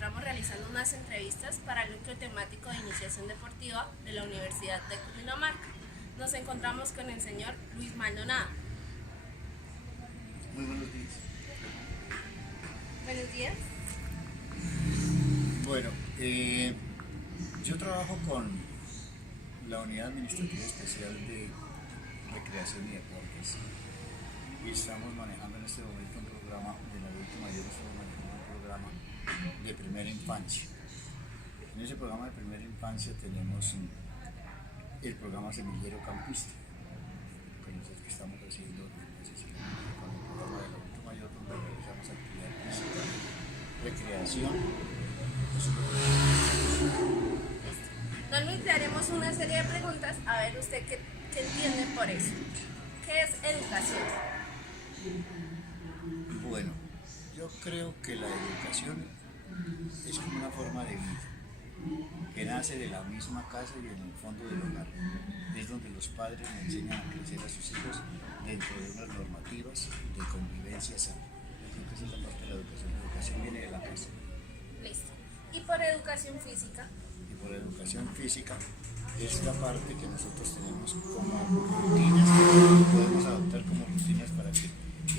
encontramos realizando unas entrevistas para el núcleo temático de iniciación deportiva de la Universidad de Cundinamarca. Nos encontramos con el señor Luis Maldonado. Muy buenos días. Buenos días. Bueno, yo trabajo con la Unidad Administrativa Especial de Recreación y Deportes y estamos manejando en este momento un programa del adulto mayor, estamos manejando un programa de primera infancia. En ese programa de primera infancia tenemos el programa Semillero Campista, con el que estamos haciendo con el programa del adulto mayor, donde realizamos actividad física, recreación. Don Luis, le haremos una serie de preguntas a ver usted qué entiende por eso. ¿Qué es educación? Bueno, yo creo que la educación es como una forma de vida que nace de la misma casa y en el fondo del hogar. Es donde los padres le enseñan a crecer a sus hijos dentro de unas normativas de convivencia sana. Yo creo que esa es la parte de la educación. La educación viene de la casa. Listo. ¿Y por educación física? Y por educación física es la parte que nosotros tenemos como rutinas, que podemos adoptar como rutinas para que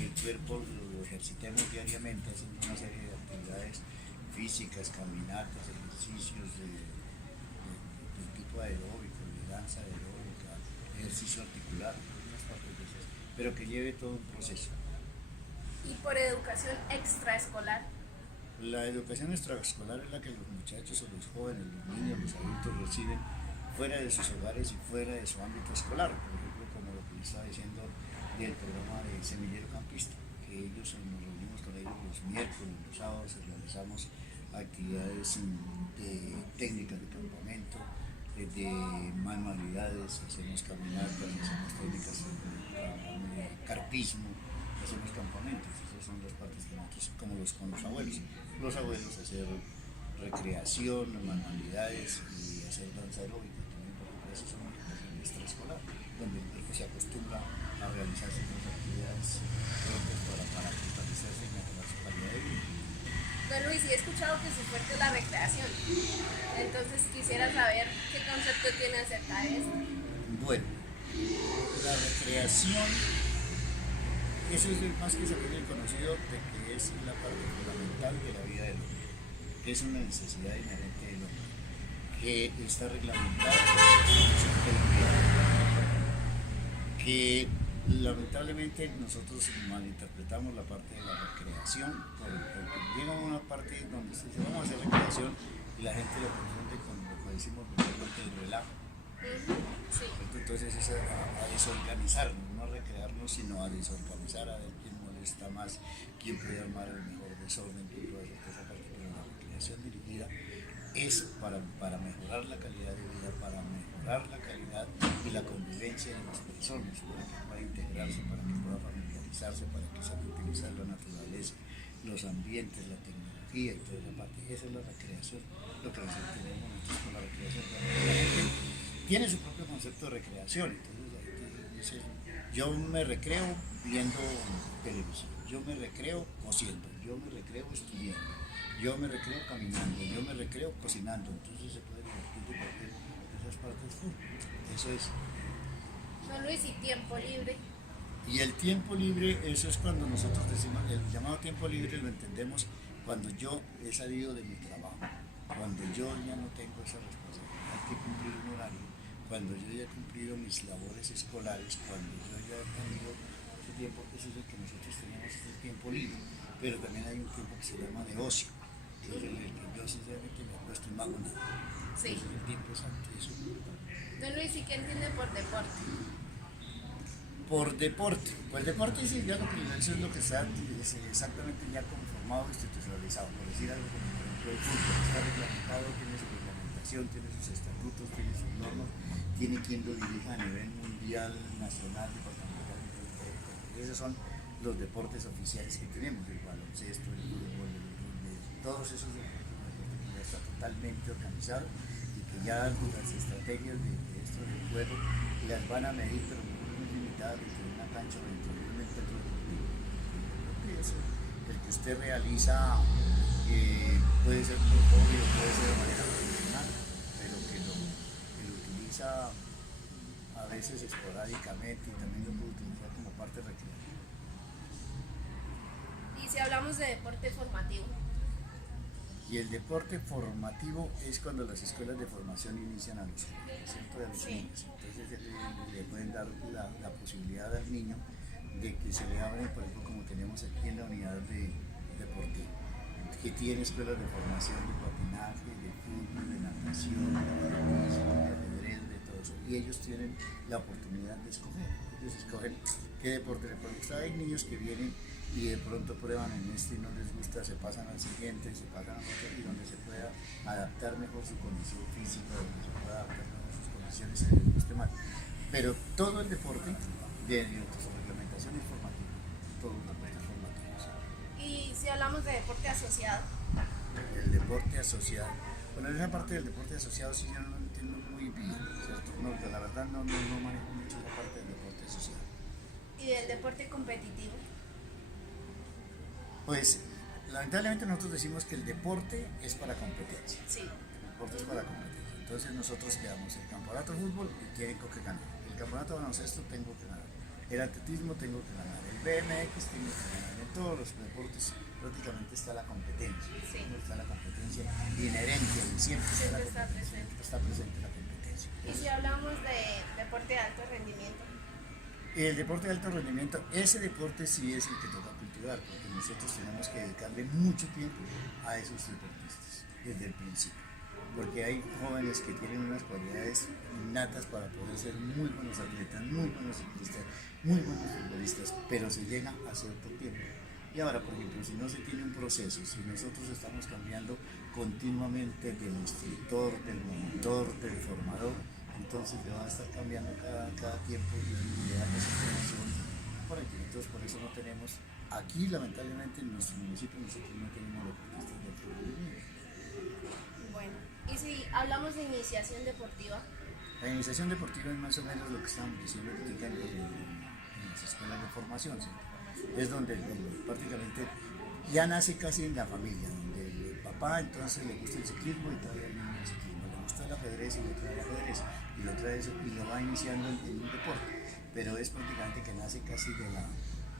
el cuerpo lo ejercitemos diariamente haciendo una serie de actividades físicas, caminatas, ejercicios del tipo aeróbico, de danza aeróbica, ejercicio articular, unas partes de esas, pero que lleve todo un proceso. ¿Y por educación extraescolar? La educación extraescolar es la que los muchachos o los jóvenes, los niños, los adultos reciben fuera de sus hogares y fuera de su ámbito escolar, por ejemplo, como lo que le estaba diciendo del programa de Semillero Campista, que ellos nos reunimos con ellos los miércoles, los sábados, y realizamos actividades de técnicas de campamento, de manualidades, hacemos caminatas, hacemos técnicas de carpismo, hacemos campamentos. Esas son las partes que nosotros, como con los abuelos hacer recreación, manualidades y hacer danza aeróbica también, porque eso es una educación extraescolar, donde el cuerpo se acostumbra a realizar ciertas actividades propias para fortalecerse y mejorar su calidad de vida. Don Luis, he escuchado que su fuerte es la recreación. Entonces quisiera saber qué concepto tiene acerca de esto. Bueno, la recreación, eso es más que saber el conocido de que es la parte fundamental de la vida del hombre, que es una necesidad inherente del hombre, que está reglamentada por la Constitución colombiana, que lamentablemente nosotros malinterpretamos la parte de la recreación, porque llega una parte donde se dice vamos a hacer recreación y la gente lo confunde con lo que decimos el relajo. Sí. Entonces es a desorganizarnos, no a recrearnos, sino a desorganizar, a ver quién molesta más, quién puede armar el mejor desorden, quién puede hacer toda esa parte. Pero la recreación dirigida es para mejorar la calidad de vida, para mejorar la calidad y la convivencia de las personas, para que pueda integrarse, para que pueda familiarizarse, para que sepa utilizar la naturaleza, los ambientes, la tecnología y toda esa parte. Esa es la recreación, lo que nosotros tenemos nosotros con la recreación. La gente tiene su propio concepto de recreación, entonces la gente dice, yo me recreo viendo televisión, yo me recreo cosiendo, yo me recreo estudiando, yo me recreo caminando, yo me recreo cocinando, entonces se puede divertir de cualquier de esas partes. Eso es. Don Luis, ¿y tiempo libre? Y el tiempo libre, eso es cuando nosotros decimos, el llamado tiempo libre lo entendemos cuando yo he salido de mi trabajo, cuando yo ya no tengo esa responsabilidad que cumplir un horario, cuando yo ya he cumplido mis labores escolares, cuando yo ya he tenido ese tiempo, ese es el que nosotros tenemos, este tiempo libre, pero también hay un tiempo que se llama de ocio, que es el que yo sinceramente me acuesto y no hago nada. Sí. Ese es el tiempo exacto, eso. Don Luis, ¿y qué entiende por deporte? Por deporte, pues deporte sí, ya lo que eso es lo que está exactamente ya conformado, institucionalizado, por decir algo como por ejemplo el fútbol, está reglamentado, tiene su reglamentación, tiene sus estatutos, tiene sus normas, tiene quien lo dirija a nivel mundial, nacional, departamental, esos son los deportes oficiales que tenemos, el baloncesto, el fútbol, el rugby, todos esos deportes que ya está totalmente organizado y que ya las estrategias de esto del juego las van a medir, pero dentro de una cancha o dentro de un entorno deportivo. El que usted realiza puede ser por hobby o puede ser de manera profesional, pero que lo utiliza a veces esporádicamente y también lo puede utilizar como parte recreativa. Y si hablamos de deporte formativo. Y el deporte formativo es cuando las escuelas de formación inician a los jóvenes, ¿cierto? A los Sí. niños. Entonces le pueden dar la posibilidad al niño de que se le abren, por ejemplo, como tenemos aquí en la unidad deportiva, que tiene escuelas de formación de patinaje, de fútbol, de natación, de ajedrez, de todo eso. Y ellos tienen la oportunidad de escoger. Ellos escogen qué deporte les puede gustar. Hay niños que vienen y de pronto prueban en este y no les gusta, se pasan al siguiente, se pasan al otro, y donde se pueda adaptar mejor su condición física, donde se pueda adaptar mejor sus condiciones y les guste más. Pero todo el deporte, de su reglamentación informativa, todo el deporte formativo. Y si hablamos de deporte asociado. El deporte asociado. Bueno, en esa parte del deporte asociado sí yo no lo entiendo muy bien, ¿cierto? No, la verdad no manejo mucho esa parte del deporte asociado. Y del deporte competitivo. Pues lamentablemente nosotros decimos que el deporte es para competencia. Sí. El deporte es para competencia. Entonces nosotros quedamos el campeonato de fútbol y tengo que ganar. El campeonato de baloncesto tengo que ganar. El atletismo tengo que ganar. El BMX tengo que ganar. En todos los deportes prácticamente está la competencia. Sí. Está la competencia inherente, siempre está la Está competencia. presente. Está presente la competencia. Y si hablamos de deporte de alto rendimiento. El deporte de alto rendimiento, ese deporte sí es el que toca cultivar, porque nosotros tenemos que dedicarle mucho tiempo a esos deportistas desde el principio, porque hay jóvenes que tienen unas cualidades innatas para poder ser muy buenos atletas, muy buenos ciclistas, muy buenos futbolistas, pero se llega a cierto tiempo. Y ahora, por ejemplo, si no se tiene un proceso, si nosotros estamos cambiando continuamente del instructor, del monitor, del formador, entonces le va a estar cambiando cada tiempo y le damos información por aquí. Entonces por eso no tenemos, aquí lamentablemente en nuestro municipio nosotros no tenemos deportistas de alto rendimiento. Bueno, y si hablamos de iniciación deportiva. La iniciación deportiva es más o menos lo que estamos diciendo ahorita en las escuelas de formación, ¿sí? Es donde prácticamente ya nace casi en la familia, donde el papá entonces le gusta el ciclismo y trae al niño el ciclismo, le gusta el ajedrez y le trae el ajedrez, y lo va iniciando en un deporte, pero es prácticamente que nace casi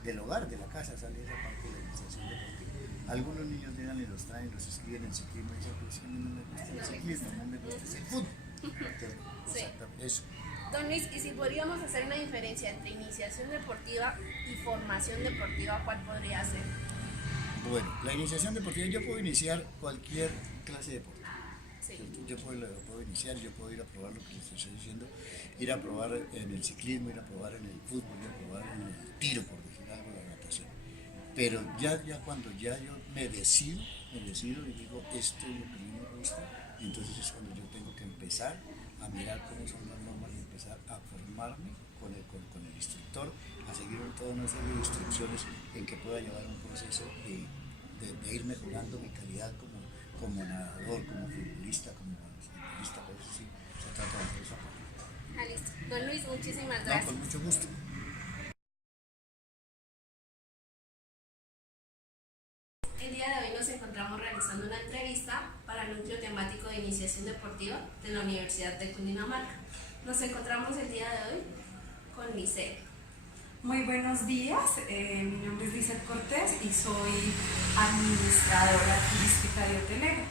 del hogar, de la casa, sale esa parte de la iniciación deportiva. Algunos niños llegan y los traen, los escriben en ciclismo y dicen, pues a mí no me gusta el ciclismo, no me gusta el fútbol. Entonces, Sí. eso. Don Luis, y si podríamos hacer una diferencia entre iniciación deportiva y formación deportiva, ¿cuál podría ser? Bueno, la iniciación deportiva, yo puedo iniciar cualquier clase de deporte. Sí. Yo puedo iniciar, yo puedo ir a probar lo que les estoy diciendo, ir a probar en el ciclismo, ir a probar en el fútbol, ir a probar en el tiro, por decir algo, la natación. Pero ya cuando ya yo me decido y digo, esto es lo que a mí me gusta, entonces es cuando yo tengo que empezar a mirar cómo son las normas y empezar a formarme con el instructor, a seguir toda una serie de instrucciones en que pueda llevar un proceso de ir mejorando mi calidad como nadador, como futbolista, como basquetbolista, por eso sí, se trata de hacer esa parte. Ah, listo. Don Luis, muchísimas No, gracias. con mucho gusto. El día de hoy nos encontramos realizando una entrevista para el núcleo temático de iniciación deportiva de la Universidad de Cundinamarca. Nos encontramos el día de hoy con Liceo. Muy buenos días, mi nombre es Lizeth Cortés y soy administradora turística y hotelera.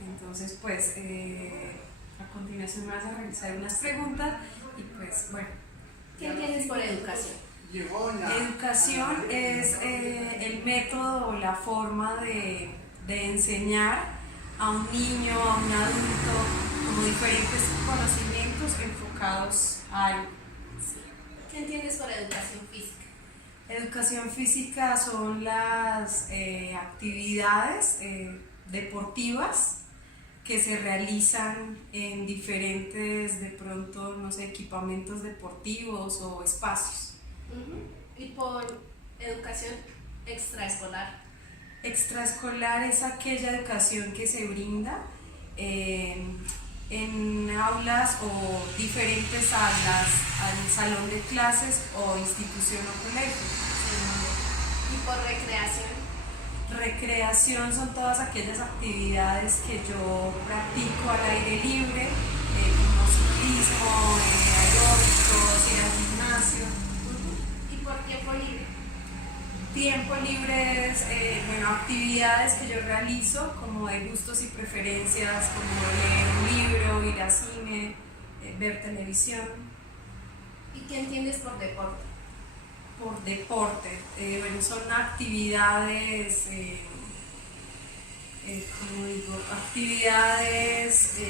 Entonces, pues, a continuación me vas a realizar unas preguntas y pues, bueno. ¿Qué tienes por educación? Educación es el método o la forma de enseñar a un niño, a un adulto, como diferentes conocimientos enfocados a algo. ¿Qué entiendes por educación física? Educación física son las actividades deportivas que se realizan en diferentes, de pronto, no sé, equipamientos deportivos o espacios. Y por educación extraescolar. Extraescolar es aquella educación que se brinda en aulas o diferentes aulas, al salón de clases o institución o colegio. Y por recreación. Recreación son todas aquellas actividades que yo practico al aire libre, como ciclismo, aeróbicos, ir al gimnasio. ¿Y por tiempo libre? Tiempo libre es, bueno, actividades que yo realizo como de gustos y preferencias, como leer un libro, ir al cine, ver televisión. ¿Y qué entiendes por deporte? Por deporte, bueno, son actividades, como digo, actividades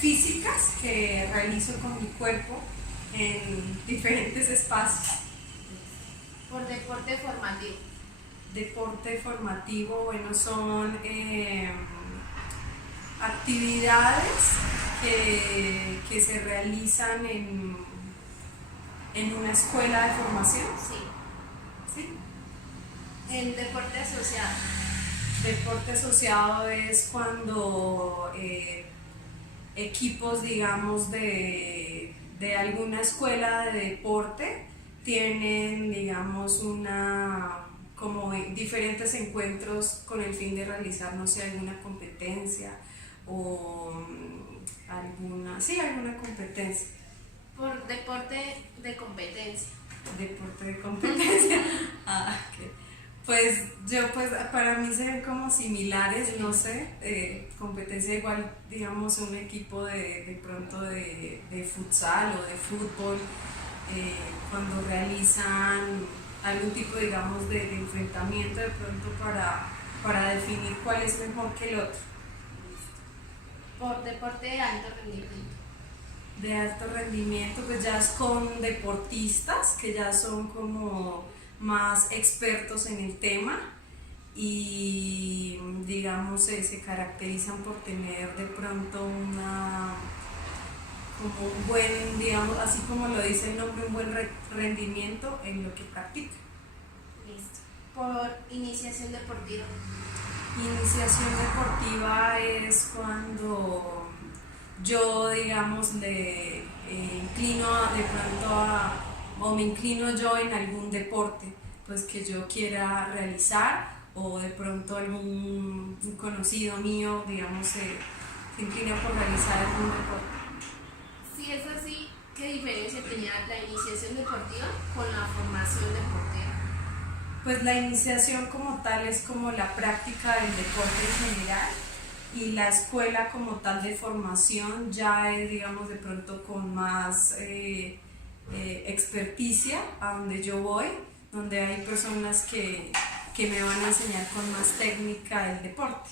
físicas que realizo con mi cuerpo en diferentes espacios. Por deporte formativo. Deporte formativo, bueno, son actividades que se realizan en una escuela de formación. Sí. ¿Sí? El deporte asociado. Deporte asociado es cuando equipos, digamos, de alguna escuela de deporte tienen, digamos, como diferentes encuentros con el fin de realizar, no sé, alguna competencia o alguna competencia. Por deporte de competencia. Deporte de competencia. Ok. Pues para mí se ven como similares, no sé, competencia igual, digamos, un equipo de pronto de futsal o de fútbol, cuando realizan algún tipo, digamos, de enfrentamiento de pronto para definir cuál es mejor que el otro. Por deporte de alto rendimiento. De alto rendimiento, pues ya es con deportistas que ya son como más expertos en el tema y digamos se caracterizan por tener de pronto como un buen, digamos, así como lo dice el nombre, un buen rendimiento en lo que practican. Listo. Por iniciación deportiva. Iniciación deportiva es cuando yo, digamos, le inclino de pronto o me inclino yo en algún deporte pues que yo quiera realizar, o de pronto algún conocido mío, digamos, se inclina por realizar algún deporte. Si es así, ¿qué diferencia tenía la iniciación deportiva con la formación deportiva? Pues la iniciación como tal es como la práctica del deporte en general, y la escuela como tal de formación ya es, digamos, de pronto con más experticia a donde yo voy, donde hay personas que me van a enseñar con más técnica el deporte.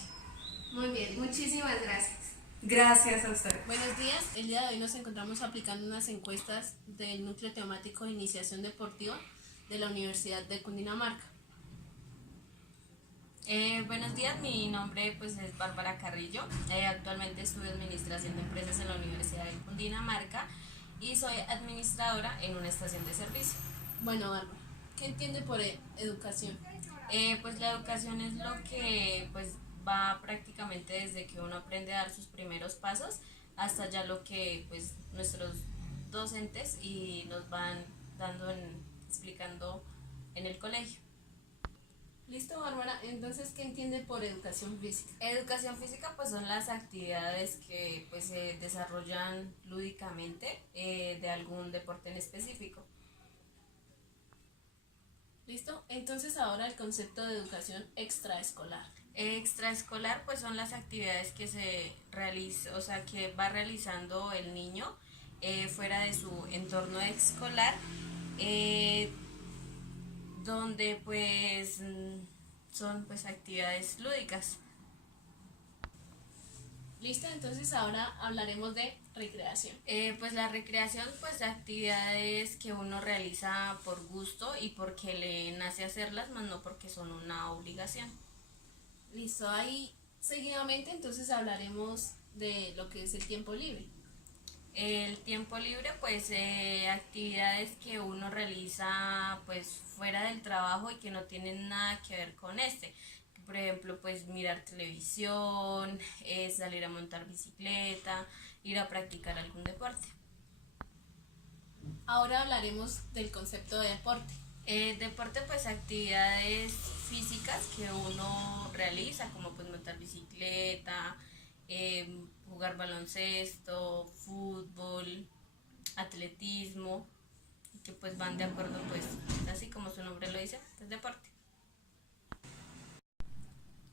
Muy bien, muchísimas gracias. Gracias a usted. Buenos días, el día de hoy nos encontramos aplicando unas encuestas del núcleo temático de iniciación deportiva de la Universidad de Cundinamarca. Buenos días, mi nombre pues es Bárbara Carrillo, actualmente estudio Administración de Empresas en la Universidad de Cundinamarca y soy administradora en una estación de servicio. Bueno, Bárbara, ¿qué entiende por educación? Pues la educación es lo que pues va prácticamente desde que uno aprende a dar sus primeros pasos hasta ya lo que pues nuestros docentes y nos van explicando en el colegio. Listo, Bárbara, entonces, ¿qué entiende por educación física? Educación física pues son las actividades que pues se desarrollan lúdicamente de algún deporte en específico. Listo, entonces ahora el concepto de educación extraescolar. Extraescolar pues son las actividades que se realiza, o sea que va realizando el niño fuera de su entorno escolar, donde pues son pues actividades lúdicas. Listo, entonces ahora hablaremos de recreación. Pues la recreación pues actividades que uno realiza por gusto y porque le nace hacerlas, más no porque son una obligación. Listo, ahí seguidamente entonces hablaremos de lo que es el tiempo libre. El tiempo libre, pues actividades que uno realiza pues fuera del trabajo y que no tienen nada que ver con por ejemplo, pues mirar televisión, salir a montar bicicleta, ir a practicar algún deporte. Ahora hablaremos del concepto de deporte. Deporte, pues actividades físicas que uno realiza, como pues montar bicicleta, jugar baloncesto, fútbol, atletismo, y que pues van de acuerdo pues, así como su nombre lo dice, es deporte.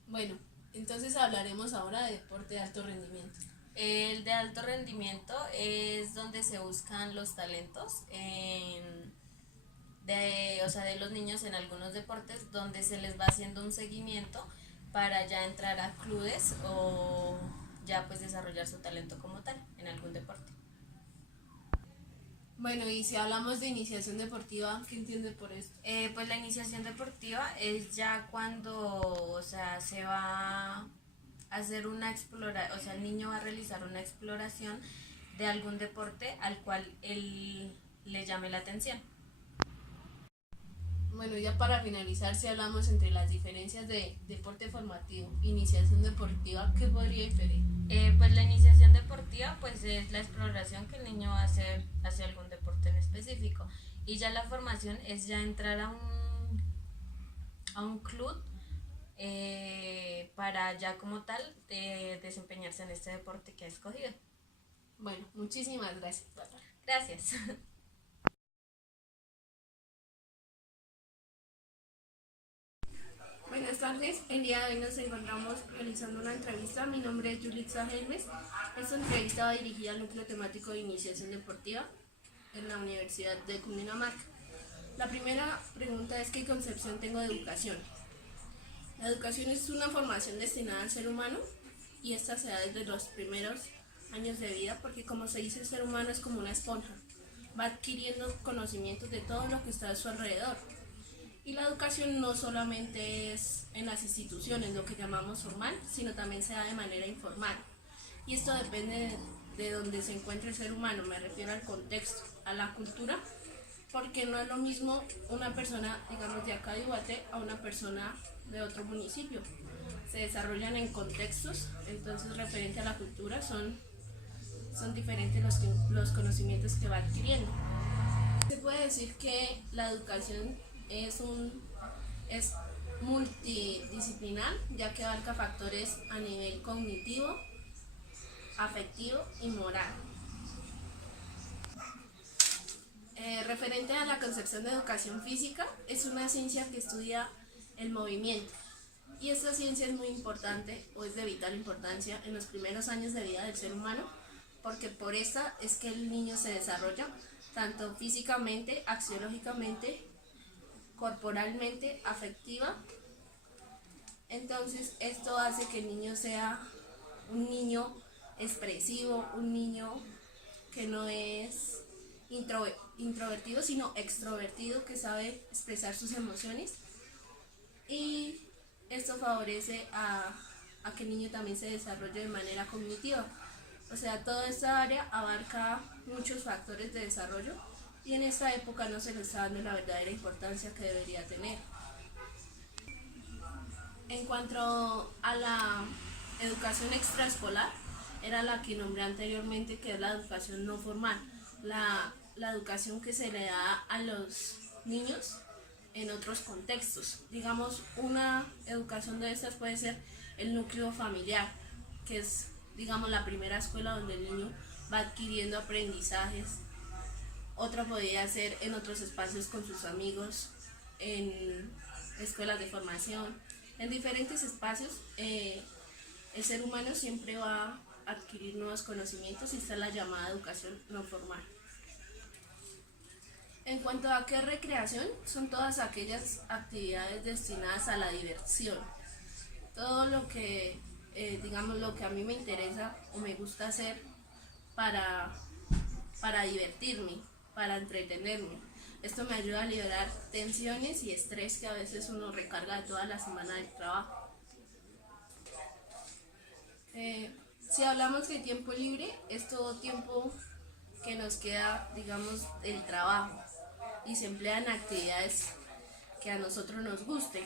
Bueno, entonces hablaremos ahora de deporte de alto rendimiento. El de alto rendimiento es donde se buscan los talentos o sea, de los niños en algunos deportes, donde se les va haciendo un seguimiento para ya entrar a clubes o ya pues desarrollar su talento como tal en algún deporte. Bueno, y si hablamos de iniciación deportiva, ¿qué entiende por esto? Pues la iniciación deportiva es ya cuando, o sea, se va a hacer una exploración, o sea, el niño va a realizar una exploración de algún deporte al cual él le llame la atención. Bueno, ya para finalizar, si hablamos entre las diferencias de deporte formativo, iniciación deportiva, ¿qué podría diferir? Pues la iniciación deportiva pues es la exploración que el niño va a hacer hacia algún deporte en específico, y ya la formación es ya entrar a un club para ya como tal desempeñarse en este deporte que ha escogido. Bueno, muchísimas gracias, Bárbara. Gracias. Buenas tardes, el día de hoy nos encontramos realizando una entrevista. Mi nombre es Yulitza Helmes. Esta entrevista va dirigida al núcleo temático de iniciación deportiva en la Universidad de Cundinamarca. La primera pregunta es: ¿qué concepción tengo de educación? La educación es una formación destinada al ser humano, y esta se da desde los primeros años de vida, porque como se dice, el ser humano es como una esponja, va adquiriendo conocimientos de todo lo que está a su alrededor. Y la educación no solamente es en las instituciones, lo que llamamos formal, sino también se da de manera informal. Y esto depende de donde se encuentre el ser humano, me refiero al contexto, a la cultura, porque no es lo mismo una persona, digamos, de acá de Iguate a una persona de otro municipio. Se desarrollan en contextos, entonces referente a la cultura son diferentes los conocimientos que va adquiriendo. Se puede decir que la educación es multidisciplinar, ya que abarca factores a nivel cognitivo, afectivo y moral. Referente a la concepción de educación física, es una ciencia que estudia el movimiento, y esta ciencia es muy importante, o es de vital importancia en los primeros años de vida del ser humano, porque por esta es que el niño se desarrolla tanto físicamente, axiológicamente, corporalmente, afectiva. Entonces esto hace que el niño sea un niño expresivo, un niño que no es introvertido, sino extrovertido, que sabe expresar sus emociones, y esto favorece a que el niño también se desarrolle de manera cognitiva. O sea, toda esta área abarca muchos factores de desarrollo, y en esta época no se le está dando la verdadera importancia que debería tener. En cuanto a la educación extraescolar, era la que nombré anteriormente, que es la educación no formal, la educación que se le da a los niños en otros contextos. Digamos, una educación de estas puede ser el núcleo familiar, que es, digamos, la primera escuela donde el niño va adquiriendo aprendizajes. Otra podría ser en otros espacios con sus amigos, en escuelas de formación, en diferentes espacios. El ser humano siempre va a adquirir nuevos conocimientos, y esta es la llamada educación no formal. En cuanto a qué es recreación, son todas aquellas actividades destinadas a la diversión. Todo lo que, digamos, lo que a mí me interesa o me gusta hacer para divertirme, para entretenerme. Esto me ayuda a liberar tensiones y estrés que a veces uno recarga de toda la semana del trabajo. Si hablamos de tiempo libre, es todo tiempo que nos queda, digamos, del trabajo, y se emplean actividades que a nosotros nos gusten.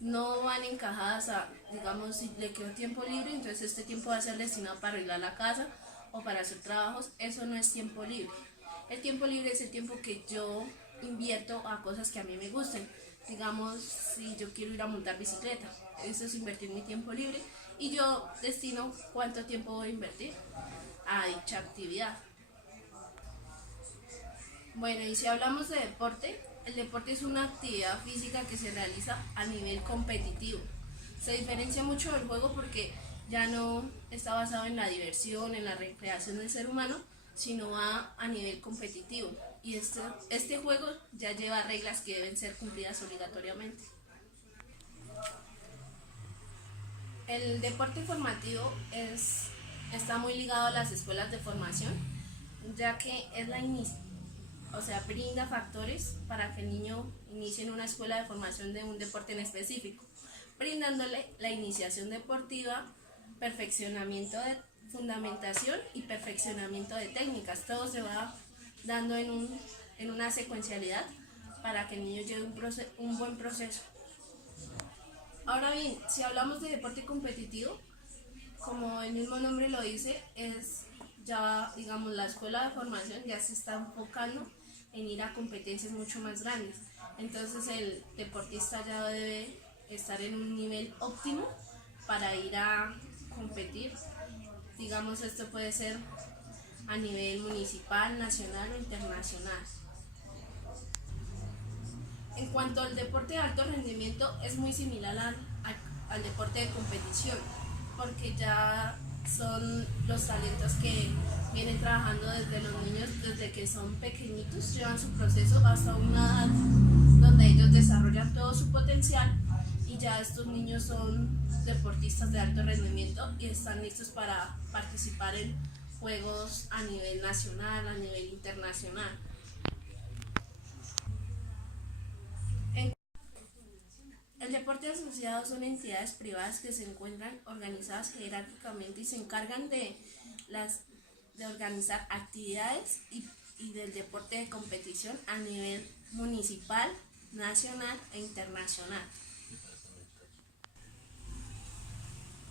No van encajadas a, digamos, si le quedó tiempo libre, entonces este tiempo va a ser destinado para arreglar la casa o para hacer trabajos. Eso no es tiempo libre. El tiempo libre es el tiempo que yo invierto a cosas que a mí me gusten. digamos, si yo quiero ir a montar bicicleta, eso es invertir mi tiempo libre y yo destino cuánto tiempo voy a invertir a dicha actividad. Bueno, y si hablamos de deporte, el deporte es una actividad física que se realiza a nivel competitivo. Se diferencia mucho del juego porque ya no está basado en la diversión, en la recreación del ser humano, sino va a nivel competitivo. Y este juego ya lleva reglas que deben ser cumplidas obligatoriamente. El deporte formativo está muy ligado a las escuelas de formación, ya que es brinda factores para que el niño inicie en una escuela de formación de un deporte en específico, brindándole la iniciación deportiva, perfeccionamiento de fundamentación y perfeccionamiento de técnicas. Todo se va dando en una secuencialidad para que el niño lleve un buen proceso. Ahora bien, si hablamos de deporte competitivo, como el mismo nombre lo dice, es ya, digamos, la escuela de formación ya se está enfocando en ir a competencias mucho más grandes. Entonces el deportista ya debe estar en un nivel óptimo para ir a competir. Digamos, esto puede ser a nivel municipal, nacional o internacional. En cuanto al deporte de alto rendimiento, es muy similar al deporte de competición, porque ya son los talentos que vienen trabajando desde los niños, desde que son pequeñitos, llevan su proceso hasta una edad donde ellos desarrollan todo su potencial y ya estos niños son deportistas de alto rendimiento y están listos para participar en juegos a nivel nacional, a nivel internacional. El deporte asociado son entidades privadas que se encuentran organizadas jerárquicamente y se encargan de organizar actividades y del deporte de competición a nivel municipal, nacional e internacional.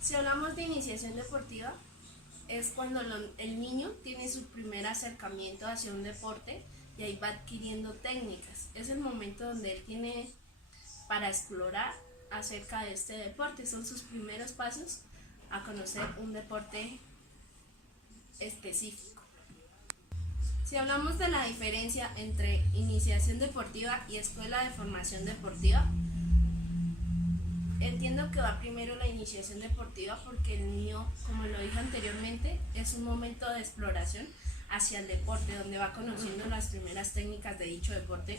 Si hablamos de iniciación deportiva, es cuando el niño tiene su primer acercamiento hacia un deporte y ahí va adquiriendo técnicas. Es el momento donde él tiene para explorar acerca de este deporte. Son sus primeros pasos a conocer un deporte específico. Si hablamos de la diferencia entre iniciación deportiva y escuela de formación deportiva, entiendo que va primero la iniciación deportiva porque el niño, como lo dije anteriormente, es un momento de exploración hacia el deporte, donde va conociendo las primeras técnicas de dicho deporte.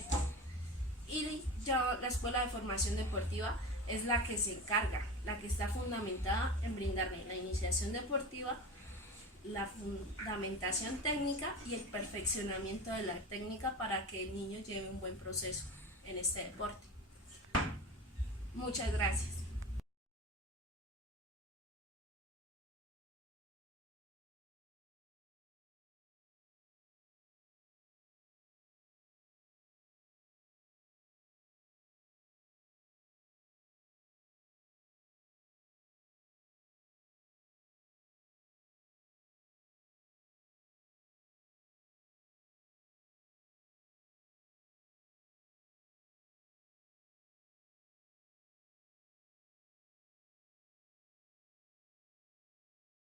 Y ya la escuela de formación deportiva es la que se encarga, la que está fundamentada en brindarle la iniciación deportiva, la fundamentación técnica y el perfeccionamiento de la técnica para que el niño lleve un buen proceso en este deporte. Muchas gracias.